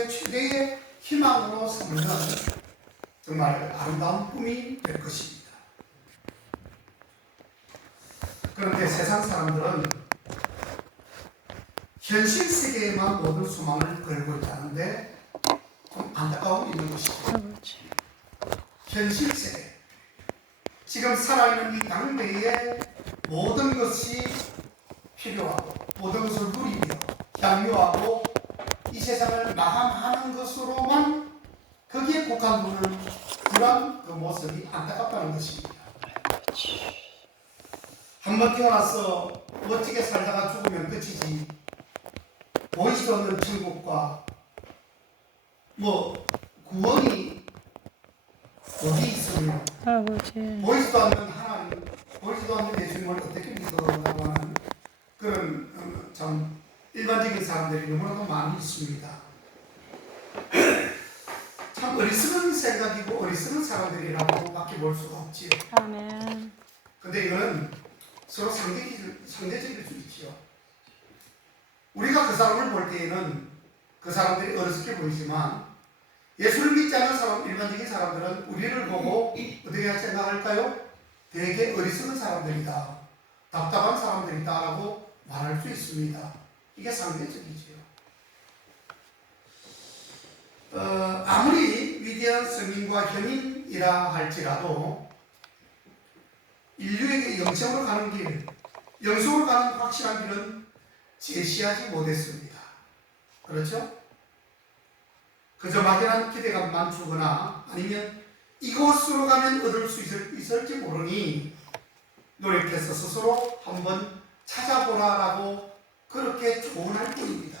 자신의 최대의 희망으로 삼는 정말 아름다운 꿈이 될 것입니다. 그런데 세상 사람들은 현실 세계에만 모든 소망을 걸고 있다는데 좀 안타까움이 있는 것이죠. 현실 세계, 지금 살아있는 이 당대에 모든 것이 필요하고 모든 것을 누리며 향유하고 이 세상을 마감하는 것으로만 거기에 국한두는 그런 그 모습이 안타깝다는 것입니다. 한번 태어나서 멋지게 살다가 죽으면 끝이지, 보이지도 않는 천국과 구원이 어디 있으며 보이지도 않는 하나님, 보이지도 않는 예수님을 어떻게 믿어라고 하는 그런 참 일반적인 사람들이 너무나도 많이 있습니다. 참 어리석은 생각이고 어리석은 사람들이라고 밖에 볼 수가 없지요. 아멘. 근데 이거는 서로 상대적일 수 있지요. 우리가 그 사람을 볼 때에는 그 사람들이 어리석게 보이지만 예수를 믿지 않는 사람, 일반적인 사람들은 우리를 보고 어떻게 생각할까요? 되게 어리석은 사람들이다, 답답한 사람들이다 라고 말할 수 있습니다. 이게 상대적이지요. 아무리 위대한 성인과 현인이라 할지라도 인류에게 영생으로 가는 길, 영생으로 가는 확실한 길은 제시하지 못했습니다. 그렇죠? 그저 막연한 기대감만 주거나 아니면 이곳으로 가면 얻을 수 있을지 모르니 노력해서 스스로 한번 찾아보라라고 그렇게 조언할 뿐입니다.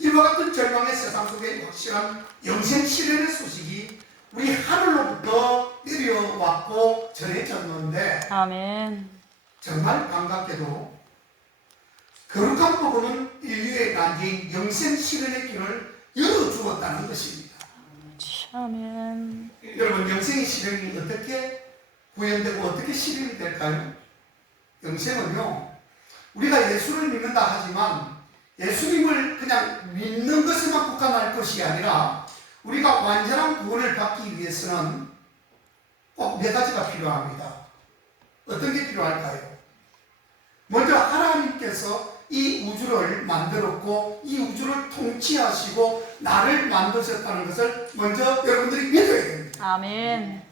이와 같은 절망의 세상 속에 확실한 영생 실현의 소식이 우리 하늘로부터 내려왔고 전해졌는데, 아멘. 정말 반갑게도 거룩한 복음은 인류의 난제인 영생 실현의 길을 열어주었다는 것입니다. 아멘. 여러분, 영생의 실현이 어떻게 구현되고 어떻게 실현이 될까요? 영생은요, 우리가 예수를 믿는다 하지만 예수님을 그냥 믿는 것에만 국한할 것이 아니라 우리가 완전한 구원을 받기 위해서는 꼭 4가지가 필요합니다. 어떤 게 필요할까요? 먼저 하나님께서 이 우주를 만들었고 이 우주를 통치하시고 나를 만드셨다는 것을 먼저 여러분들이 믿어야 됩니다. 아멘.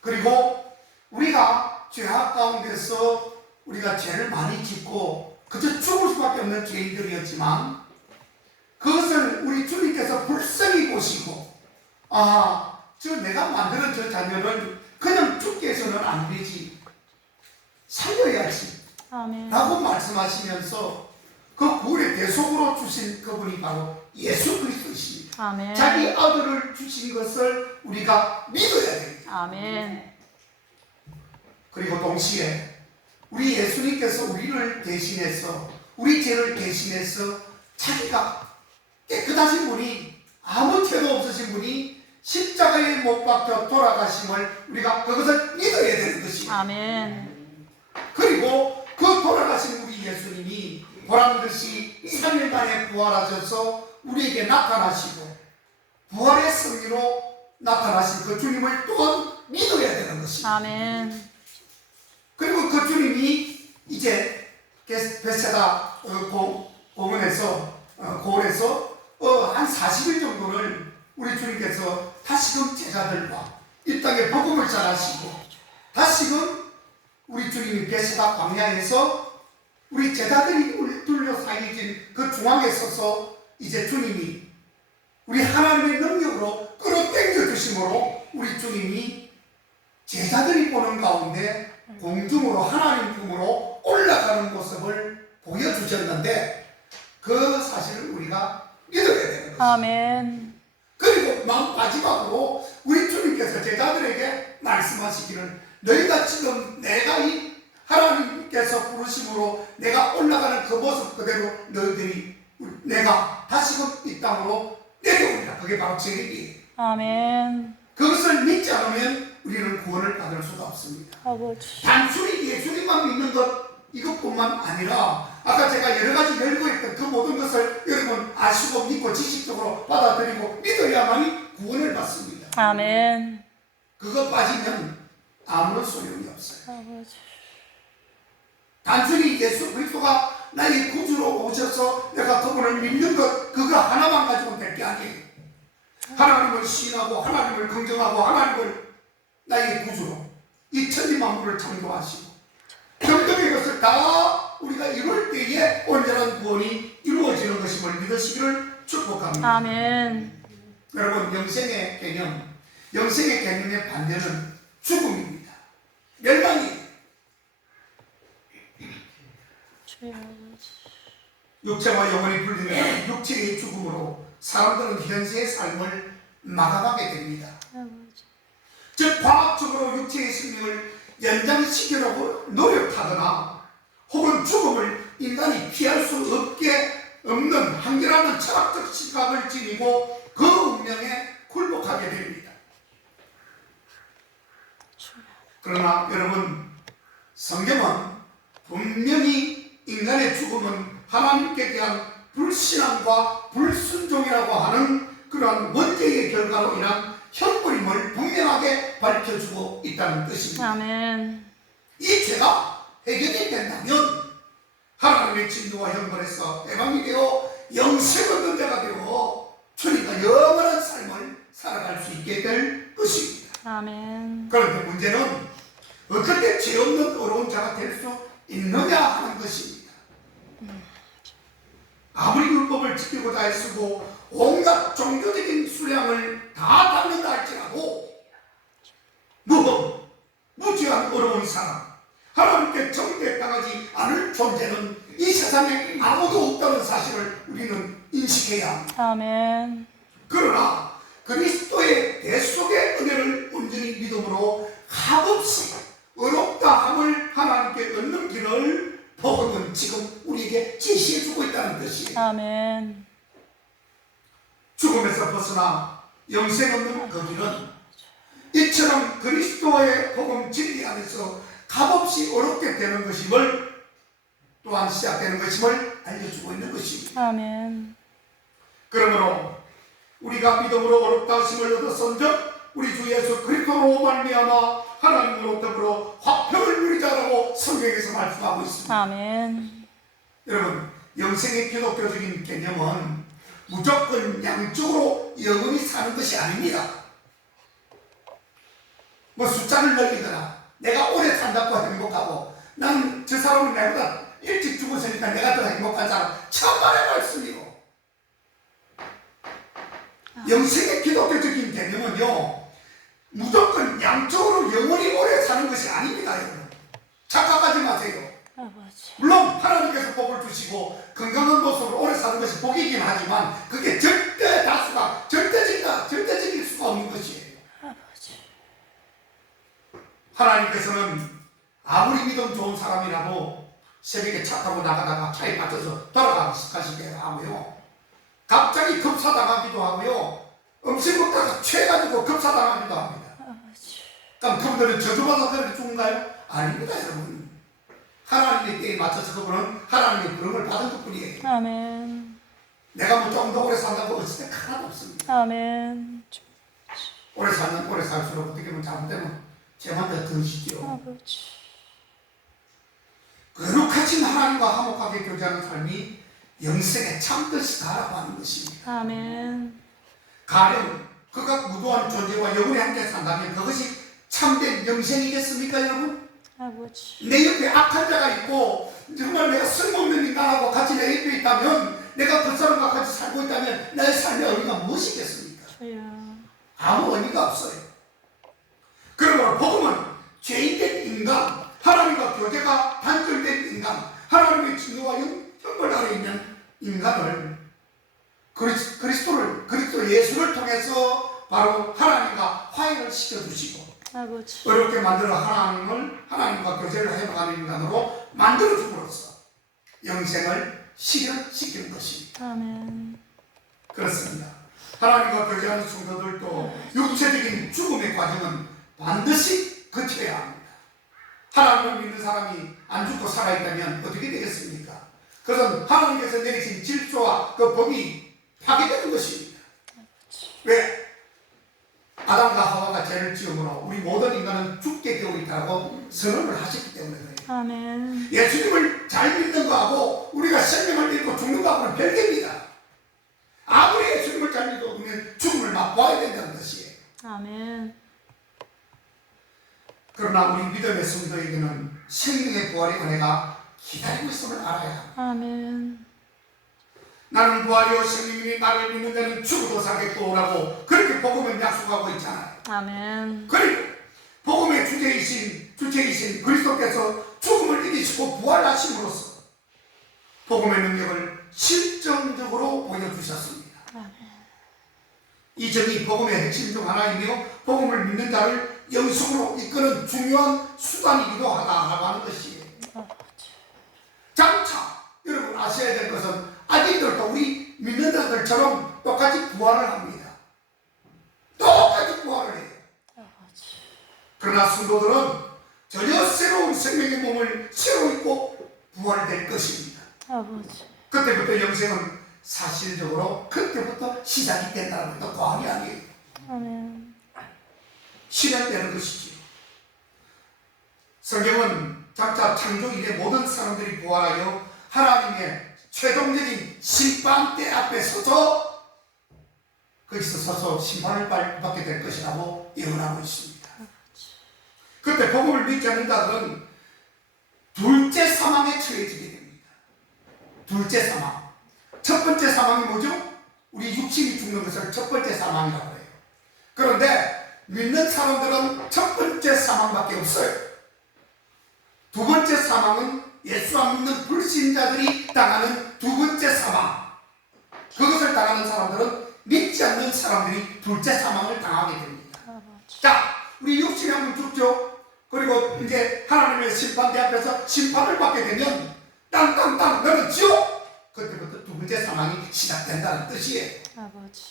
그리고 우리가 죄악 가운데서 우리가 죄를 많이 짓고 그저 죽을 수밖에 없는 죄인들이었지만 그것을 우리 주님께서 불쌍히 보시고, 내가 만드는 저 자녀를 그냥 죽게 해서는 안 되지, 살려야지 아멘. 라고 말씀하시면서 그 구원의 대속으로 주신 그분이 바로 예수 그리스도이십니다. 아멘. 자기 아들을 주신 것을 우리가 믿어야 됩니다. 아멘. 그리고 동시에 우리 예수님께서 우리를 대신해서, 우리 죄를 대신해서 자기가 깨끗하신 분이, 아무 죄도 없으신 분이 십자가에 못 박혀 돌아가심을 우리가 그것을 믿어야 되는 것입니다. 아멘. 그리고 그 돌아가신 우리 예수님이 보란듯이 3일 만에 부활하셔서 우리에게 나타나시고 부활의 승리로 나타나신 그 주님을 또한 믿어야 되는 것입니다. 아멘. 그리고 그 주님이 이제 베세다 고을에서 한 40일 정도를 우리 주님께서 다시금 제자들과 이 땅에 복음을 전하시고, 다시금 우리 주님이 베세다 광야에서 우리 제자들이 둘러싸여진 그 중앙에 서서 이제 주님이 우리 하나님의 능력으로 끌어당겨 주심으로 우리 주님이 제자들이 보는 가운데 공중으로 하나님 품으로 올라가는 모습을 보여주셨는데 그 사실을 우리가 믿어야 되는 것입니다. 아멘. 그리고 마지막으로 우리 주님께서 제자들에게 말씀하시기를, 너희가 지금 내가 이 하나님께서 부르심으로 내가 올라가는 그 모습 그대로 너희들이 내가 다시금 이 땅으로 내려오리라. 그게 바로 제일이에요. 아멘. 그것을 믿지 않으면 우리는 구원을 받을 수가 없습니다. 아버지. 단순히 예수님만 믿는 것 이것뿐만 아니라 아까 제가 여러 가지 열거했던 그 모든 것을 여러분 아시고 믿고 지식적으로 받아들이고 믿어야만이 구원을 받습니다. 아멘. 그거 빠지면 아무런 소용이 없어요. 아버지. 단순히 예수 그리스도가 나의 구주로 오셔서 내가 그분을 믿는 것 그거 하나만 가지고는 될 게 아니에요. 하나님을 신하고 하나님을 긍정하고 하나님을 나의 구주로 이 천지만물을 창조하시고 경동의 것을 다 우리가 이룰 때에 온전한 구원이 이루어지는 것임을 믿으시기를 축복합니다. 아멘. 여러분 영생의 개념의 반대는 죽음입니다. 멸망이에요. 주여 아버지. 육체와 영혼이 분리되는 육체의 죽음으로 사람들은 현세의 삶을 마감하게 됩니다. 아버지. 즉 과학적으로 육체의 생명을 연장시키려고 노력하거나 혹은 죽음을 인간이 피할 수 없는 한계라는 철학적 시각을 지니고 그 운명에 굴복하게 됩니다. 그러나 여러분 성경은 분명히 인간의 죽음은 하나님께 대한 불신앙과 불순종이라고 하는 그러한 원죄의 결과로 인한 형벌임을 분명하게 밝혀주고 있다는 뜻입니다. 아멘. 이 죄가 해결이 된다면 하나님의 진노와 형벌에서 해방이 되어 영생 얻는 자가 되어 주님과 영원한 삶을 살아갈 수 있게 될 것입니다. 아멘. 그런데 문제는 어떻게 죄 없는 어려운 자가 될 수 있느냐 하는 것입니다. 아무리 율법을 지키고자 애쓰고 온갖 종교적인 수량을 다 닦는다 할지라도 무지한 어려운 사람, 하나님께 정죄당하지 않을 존재는 이 세상에 아무도 없다는 사실을 우리는 인식해야 합니다. 아멘. 그러나 그리스도의 대속의 은혜를 온전히 믿음으로 값없이 어렵다함을 하나님께 얻는 길을 복음은 지금 우리에게 제시해주고 있다는 뜻이에요. 아멘. 죽음에서 벗어나 영생 얻는 그 길은 이처럼 그리스도의 복음 진리 안에서 값없이 어렵게 되는 것임을 또한 시작되는 것임을 알려주고 있는 것입니다. 아멘. 그러므로 우리가 믿음으로 어렵다 하심을 얻었은즉 우리 주 예수 그리스도로 말미암아 하나님으로 더불어 화평을 누리자라고 성경에서 말씀하고 있습니다. 아멘. 여러분 영생의 기독교적인 개념은 무조건 양쪽으로 영원히 사는 것이 아닙니다. 뭐 숫자를 늘리거나 내가 오래 산다고 행복하고 나는 저 사람은 나보다 일찍 죽었으니까 내가 더 행복한 사람 참말의 말씀이고 영생의 기독교적인 개념은요 무조건 양쪽으로 영원히 오래 사는 것이 아닙니다. 여러분 착각하지 마세요. 아버지. 물론 하나님께서 복을 주시고 건강한 모습으로 오래 사는 것이 복이긴 하지만 그게 절대 다수가 절대적일 수가 없는 것이에요. 아버지. 하나님께서는 아무리 믿음 좋은 사람이라도 새벽에 차 타고 나가다가 차에 맞춰서 돌아가시게 하고요. 갑자기 급사당하기도 하고요. 음식 먹다가 취해가지고 급사당하기도 합니다. 아버지. 그럼 그분들은 저주받아 그렇게 죽은가요? 아닙니다, 여러분. 하나님의 때에 맞춰서 그분은 하나님의 부름을 받은 것 뿐이에요. 아멘. 내가 뭐 좀 더 오래 산다고 어찌 하나도 없습니다. 아멘. 오래 살면 오래 살수록 어떻게 보면 잘못되면 죄만 더 드시죠. 아버지. 거룩하신 하나님과 화목하게 교제하는 삶이 영생의 참뜻이다라고 하는 것입니다. 아멘. 가령 그가 무도한 존재와 영원히 함께 산다면 그것이 참된 영생이겠습니까, 여러분? 아버지. 내 옆에 악한 자가 있고 정말 내가 쓸모없는 인간하고 같이 내 옆에 있다면 내가 그 사람과 같이 살고 있다면 나의 삶의 의미가 무엇이겠습니까? 주여. 아무 의미가 없어요. 그러므로 복음은 죄인된 인간, 하나님과 교제가 단절된 인간, 하나님의 진노와 형벌 아래 있는 인간을 그리스도 예수를 통해서 바로 하나님과 화해를 시켜주시고 아버지. 어렵게 만들어 하나님과 교제를 해나가는 인간으로 만들어줌으로써 영생을 실현시키는 것입니다. 아멘. 그렇습니다. 하나님과 교제하는 성도들도 육체적인 죽음의 과정은 반드시 거쳐야 합니다. 하나님을 믿는 사람이 안 죽고 살아있다면 어떻게 되겠습니까? 그것은 하나님께서 내리신 질서와 그 법이 파괴되는 것입니다. 왜? 아담과 하와가 죄를 지음으로 우리 모든 인간은 죽게 되어 있다고 선언을 하셨기 때문에 그래요. 아멘. 예수님을 잘 믿는 거하고 우리가 생명을 믿고 죽는 거하고는 별개입니다. 아무리 예수님을 잘 믿어도 우리는 죽음을 맛보아야 된다는 것이에요. 아멘. 그러나 우리 믿음의 성도에게는 생명의 부활의 은혜가 기다리고 있음을 알아야 합니다. 아멘. 나는 부활이요 생명이니 나를 믿는 데는 죽어도 살겠고라고 그렇게 복음은 약속하고 있잖아요. 아멘. 그리고 복음의 주체이신 그리스도께서 죽음을 이기시고 부활하심으로써 복음의 능력을 실정적으로 보여주셨습니다. 아멘. 이 점이 복음의 핵심 중 하나이며 복음을 믿는 자를 영성으로 이끄는 중요한 수단이기도 하다라고 하는 것이에요. 장차 여러분 아셔야 될 것은 아기들도 우리 믿는 자들처럼 똑같이 부활을 합니다. 똑같이 부활을 해요. 그러나 성도들은 전혀 새로운 생명의 몸을 새로 입고 부활될 것입니다. 아버지. 그때부터 영생은 사실적으로 그때부터 시작이 된다는 것도 과언이 아니에요. 아멘. 실현되는 것이지요. 성경은 장차 창조 이래 모든 사람들이 부활하여 하나님의 최종적인 심판대 앞에 서서 거기서 서서 심판을 받게 될 것이라고 예언하고 있습니다. 그때 복음을 믿지 않는 자들은 둘째 사망에 처해지게 됩니다. 둘째 사망. 첫 번째 사망이 뭐죠? 우리 육신이 죽는 것을 첫 번째 사망이라고 해요. 그런데 믿는 사람들은 첫 번째 사망밖에 없어요. 두 번째 사망은 예수 안 믿는 불신자들이 당하는 두 번째 사망. 그것을 당하는 사람들은 믿지 않는 사람들이 둘째 사망을 당하게 됩니다. 자, 우리 육신이 한번 죽죠. 그리고 이제 하나님의 심판대 앞에서 심판을 받게 되면 땅땅땅 너는 지옥! 그때부터 두 번째 사망이 시작된다는 뜻이에요. 아버지.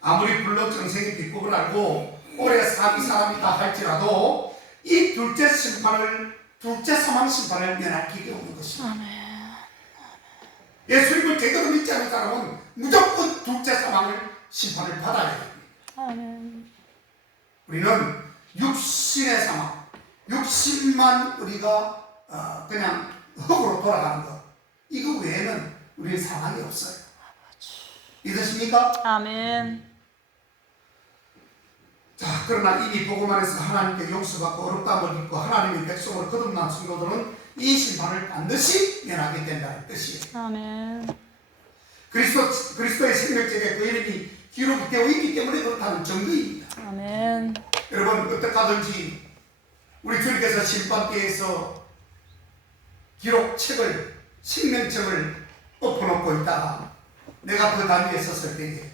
아무리 불로 정생의 비법을 알고 오래 사기 사람이다 할지라도 이 둘째 사망 심판을 면할 길이 없는 것입니다. 아멘. 예수님을 제대로 믿지 않는 사람은 무조건 둘째 사망을 심판을 받아야 됩니다. 아멘. 우리는 육신의 사망, 육신만 우리가 그냥 흙으로 돌아가는 것, 이거 외에는 우리의 사망이 없어요. 믿으십니까? 아멘. 자, 그러나 이미 복음 안에서 하나님께 용서받고 어렵다함을 입고 하나님의 백성으로 거듭난 성도들은 이 심판을 반드시 면하게 된다는 뜻이에요. 아멘. 그리스도의 생명책에 그 이름이 기록이 되어 있기 때문에 그렇다는 증거입니다. 아멘. 여러분 어떻게 하든지 우리 주님께서 심판대에서 기록책을 생명책을 엎어놓고 있다가 내가 그 단위에 섰을 때에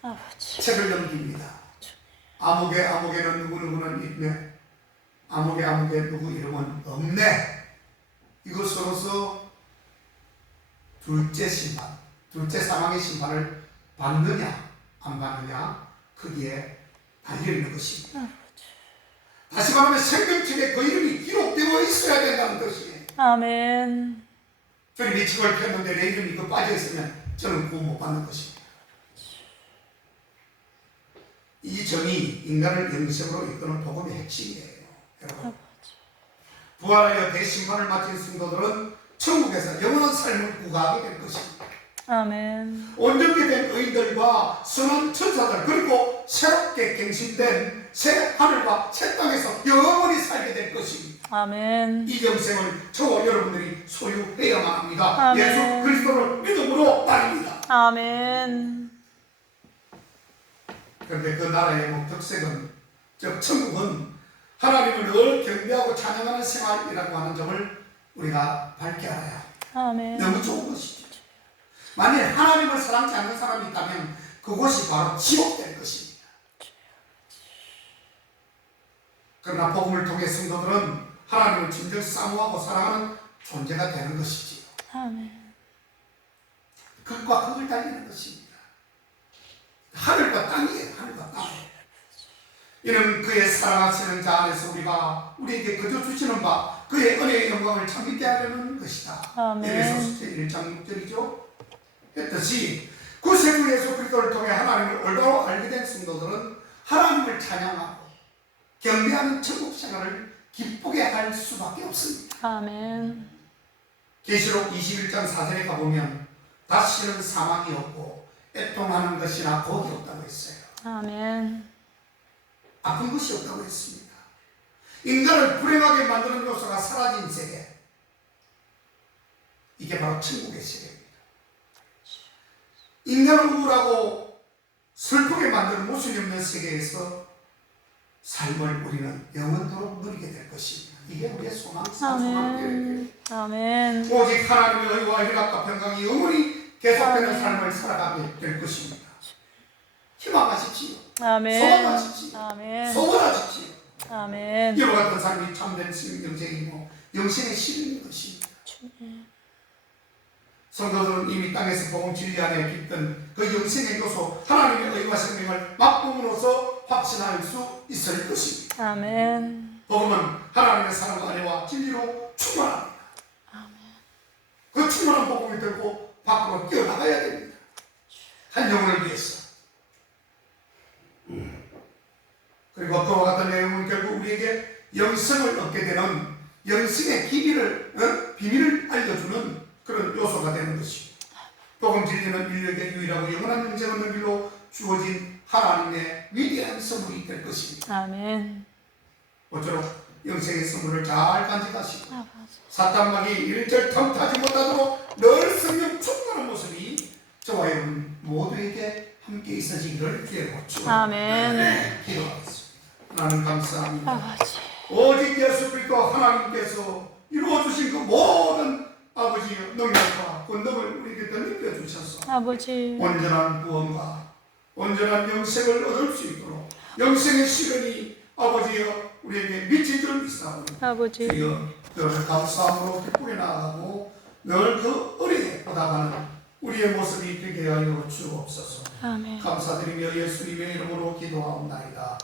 아버지. 책을 넘깁니다. 아무개는 누구누구는 있네. 아무개 누구 이름은 없네. 이것으로서 둘째 심판, 둘째 사망의 심판을 받느냐 안 받느냐 거기에 달려있는 것입니다. 다시 말하면 생명책에 그 이름이 기록되어 있어야 된다는 뜻이에요. 아멘. 주님이 책을 폈는데 내 이름이 그 빠져있으면 저는 구원 못 받는 것입니다. 이 점이 인간을 영생으로 이끄는 복음의 핵심이에요. 여러분, 부활하여 대심판을 마친 성도들은 천국에서 영원한 삶을 구가하게 될 것입니다. 아멘. 온전케 된 의인들과 선한 천사들 그리고 새롭게 갱신된 새 하늘과 새 땅에서 영원히 살게 될 것입니다. 아멘. 이 영생을 저와 여러분들이 소유해야만 합니다. 아멘. 예수 그리스도를 믿음으로 따릅니다. 아멘. 그런데 그 나라의 특색은 즉 천국은 하나님을 늘 경배하고 찬양하는 생활이라고 하는 점을 우리가 밝게 알아야 합니다. 아멘. 너무 좋은 것이죠. 만일 하나님을 사랑치 않는 사람이 있다면 그곳이 바로 지옥 될 것입니다. 그러나 복음을 통해 성도들은 하나님을 진정 사모하고 사랑하는 존재가 되는 것이지요. 아멘. 극과 극을 달리는 것입니다. 하늘과 땅이에요. 하늘과 땅. 이는 그의 사랑하시는 자 안에서 우리가 우리에게 거저 주시는 바 그의 은혜의 영광을 참있게 하려는 것이다. 아멘. 에베소서 1장 6절이죠. 했듯이 구세주 예수 그리스도를 통해 하나님을 올바로 알게 된 성도들은 하나님을 찬양하고 경배하는 천국 생활을 기쁘게 할 수밖에 없습니다. 아멘. 계시록 21장 4절에 가보면 다시는 사망이 없고 애통하는 것이나 곡이 없다고 했어요. 아멘. 아픈 것이 없다고 했습니다. 인간을 불행하게 만드는 요소가 사라진 세계, 이게 바로 천국의 세계입니다. 인간을 우울하고 슬프게 만드는 모순이 없는 세계에서 삶을 우리는 영원토록 누리게 될 것입니다. 이게 우리의 소망이에요. 아멘. 오직 하나님의 의와 희락과 평강이 영원히 계속되는 삶을 살아가게 될 것입니다. 희망하십시오. 아멘. 소망하십시오. 아멘. 소원하십시오. 아멘. 이와 같은 삶이 참된 영생이고 영생의 실현인 것입니다. 성도들은 이미 땅에서 복음 진리 안에 깃든 그 영생의 요소 하나님의 의와 생명을 맛보므로써 확신할 수 있을 것입니다. 아멘. 복음은 하나님의 사랑과 은혜와 진리로 충만합니다. 그 충만한 복음을 들고 밖으로 뛰어나가야 됩니다. 한 영혼을 위해서. 그리고 그와 같은 내용은 결국 우리에게 영생을 얻게 되는 영생의 비밀을 알려주는 그런 요소가 되는 것입니다. 복음 진리는 인류에게 유일하고 영원한 영생을 얻는 길로 주어진 하나님의 위대한 선물이 될 것입니다. 아멘. 모쪼록 영생의 선물을 잘 간직하시고 사탄막이 일절 틈타지 못하도록 늘 성령 충만한 모습이 저와 여러분 모두에게 함께 있어지기를 기대하고 아멘. 기도하겠습니다. 하나님 감사합니다. 아버지. 오직 예수 그리스도 하나님께서 이루어주신 그 모든 아버지의 능력과 권능을 우리에게 넘겨주셔서 아버지. 온전한 구원과 온전한 영생을 얻을 수 있도록 영생의 시간이 아버지여 우리에게 미친 줄 믿사오니 아버지. 주여 늘 감사함으로 기쁘게 나아가고 늘 그 은혜에 보답하는 우리의 모습이 되게 하여 주옵소서. 아멘. 감사드리며 예수님의 이름으로 기도하옵나이다.